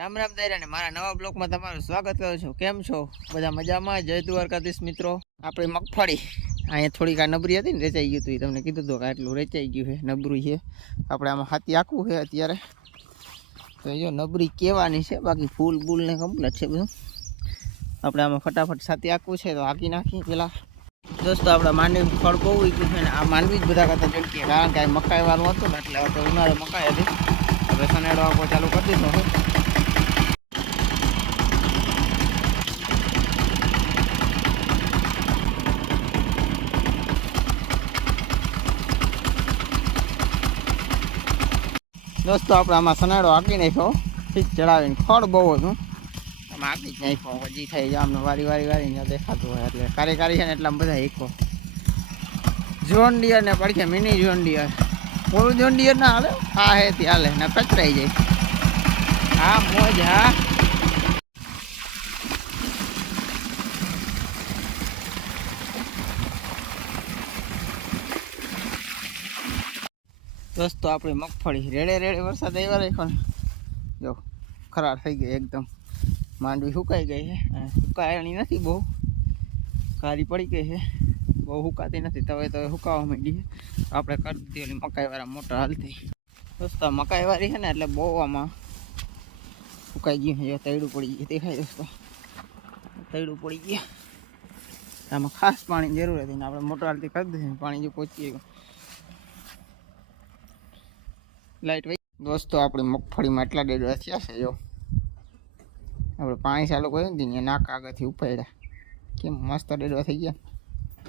રામ રામ દાયરા ને મારા નવા બ્લોકમાં તમારું સ્વાગત કરું છું. કેમ છો? બધા મજામાં? જય દ્વારકાધીશ મિત્રો. આપણી મગફળી. અહીંયા થોડીક આ નબરી હતી ને રેચાઈ ગયું હતું. તમને કીધું હતું કે આટલું રેચાઈ ગયું છે નબરું છે. આપણે આમાં હાથી આખું છે અત્યારે. તો જો નબરી કેવાની છે, બાકી ફૂલ બૂલ ને કમ્પ્લીટ છે બધું. આપણે આમાં ફટાફટ સાથી આખું છે, તો હાકી નાખીએ પેલા દોસ્તો, આપણે માંડવી ફળ બહુ ઉગ્યું છે ને, આ માંડવી જ બધા કરતા ઝડકીએ કારણ કે આ મકાઈ વાળું હતું ને, એટલે હવે ઉનાળે મકાઈ હતી. હવે સનેડો આપો ચાલુ કરી દીધો દોસ્તો આપણે આમાં સનાડો હાકી નાખ્યો. પીક ચડાવીને ખડ બહુ હતું. આમાં હાકી જ નાખ્યો. હજી થઈ જાય આમને વારી વારી વારી દેખાતું હોય એટલે કારી કારી છે ને એટલા બધા હીકો જોન ડિયર ને પડખે મિની જોન ડિયર પૂરું જોન ડિયર ના હાલે? હા હે તે હાલે. ને કચરાઈ જાય. હા, મોજ, હા. દોસ્તો આપણી મગફળી રેડે રેડે વરસાદ આવ્યો રાખ્યો ને જો ખરાબ થઈ ગઈ એકદમ. માંડવી સુકાઈ ગઈ છે. અને સુકાયાની નથી બહુ. કાળી પડી ગઈ છે. બહુ સુકાતી નથી. તવે તો સુકાવા માંડી છે. આપણે કરી દીધી ઓલી મકાઈવાળા મોટા હાલતી દોસ્તો આ મકાઈવાળી છે ને એટલે બહુ આમાં સુકાઈ ગયું છે. જો તૈડું પડી ગયું. દેખાય દોસ્તો તૈડું પડી ગયા. આમાં ખાસ પાણી જરૂર હતી ને આપણે મોટર હાલતી કરી દીધી પાણી જો પહોંચી ગયું. લાઈટ વહી દોસ્તો, આપણે મગફળીમાં એટલા ડેડવા થયા છે, જો. આપણે પાણી ચાલુ કર્યું ને ત્યાં નાક આગળથી ઉપાડ્યા. કેમ મસ્ત ડેડવા થઈ ગયા.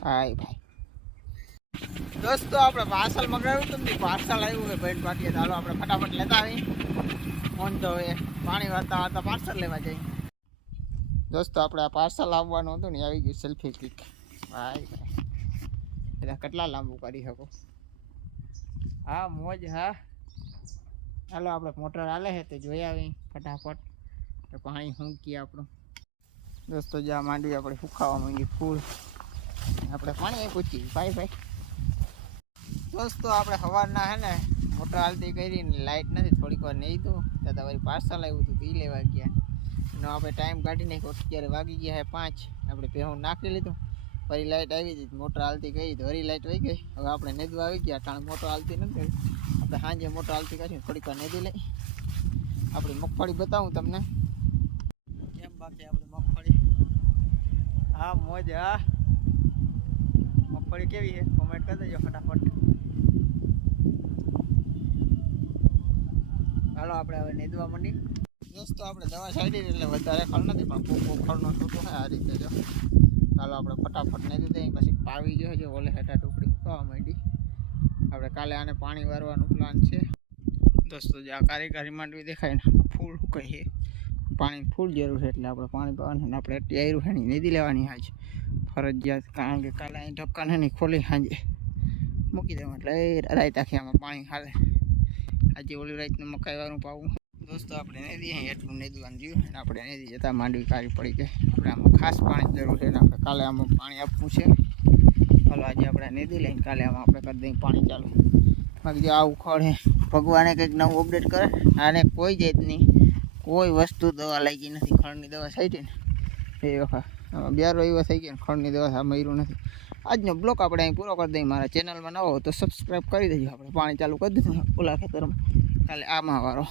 હાય ભાઈ. દોસ્તો, આપણે પાર્સલ મગાવ્યું હતું ને પાર્સલ આવ્યું કે બેન પાટીએ ચાલો આપણે ફટાફટ લેતા આવી ફોન તો હવે પાણી વાળતા વાળતા પાર્સલ લેવા જઈએ. દોસ્તો, આપણે આ પાર્સલ આવવાનું હતું ને આવી ગયું સેલ્ફી ક્લિક ભાઈ ભાઈ. એટલે કેટલા લાંબુ કરી શકો? હા, મોજ, હા. હાલો, આપણે મોટર હાલે છે તે જોઈ આવી ફટાફટ. તો પાણી હૂંકીએ આપણું. દોસ્તો જ્યાં માંડવી આપણે સુખાવા માંગી ફૂલ. આપણે પાણી પૂછીએ. ભાઈ ભાઈ. દોસ્તો, આપણે સવારના હે ને, મોટર હાલતી કરીને લાઇટ નથી, થોડીક વાર નહીં દઉં ત્યાં તમારી પાર્સલ આવ્યું હતું, તે લેવા ગયા. એનો આપણે ટાઈમ કાઢી નાખ્યો, અત્યારે વાગી ગયા છે પાંચ. આપણે પહેલું નાખી લીધું. ફરી લાઇટ આવી હતી, મોટર હાલતી ગઈ તો વરી લાઇટ વહી ગઈ. હવે આપણે નેદવા આવી ગયા, કારણ મોટર હાલતી નથી આપણે સાંજે મોટો હાલતી કરી થોડીક વાર નદી લઈ. આપણી મગફળી બતાવું તમને. કેમ બાકી આપણી મગફળી? હા, મોજ, હા. મગફળી કેવી છે? કોમેન્ટ કરી દેજો ફટાફટ. હાલો, આપણે હવે નેદવા માંડી દોસ્તો, આપણે દવા છાંટી એટલે વધારે ખળ નથી, પણ ખૂબ ખૂબ ખડનો છૂટો હોય આ રીતે જો. ચાલો આપણે ફટાફટ નહીં દીધે પછી પાવી જોઈએ ઓલે હેઠા ટુકડી ખાવા માંડી. આપણે કાલે આને પાણી વારવાનું પ્લાન છે. દોસ્તો, જે આ કારીગરી માંડવી દેખાય ને ફૂલ કહીએ? પાણી ફૂલ જરૂર છે એટલે આપણે પાણી પાવાનું આપણે એટલી આવ્યું છે ને લેવાની હાજ. ફરજિયાત, કારણ કે કાલે અહીં ઢક્કન છે ને ખોલી સાંજે મૂકી દેવા એટલે રાત આખી આમાં પાણી હાલે. આજે ઓલી રાતનું મકાઈ વાળું પાવું દોસ્તો, આપણે નદી એટલું નદી વાંધ્યું અને આપણે નદી જતાં માંડવી કાળી પડી ગઈ આપણે આમાં ખાસ પાણી જરૂર છે ને, આપણે કાલે આમાં પાણી આપવું છે. આપણે નેદી લઈને કાલે આમાં આપણે કરી દઈએ, પાણી ચાલુ. બાકી જો આવું ખડ ભગવાને કંઈક નવું અપડેટ કરે. આને કોઈ જાતની કોઈ વસ્તુ દવા લાગી નથી, ખંડની દવા છાંટી ને. એ વખત. આમાં બ્યારો એવા થઈ ગયા ખંડની દવા આ મર્યું નથી. આજનો બ્લોક આપણે અહીં પૂરો કરી દઈએ. મારા ચેનલમાં નવો તો સબસ્ક્રાઈબ કરી દેજો. આપણે પાણી ચાલુ કરી દીધું ઓલા ખેતરમાં. કાલે આમાં વારો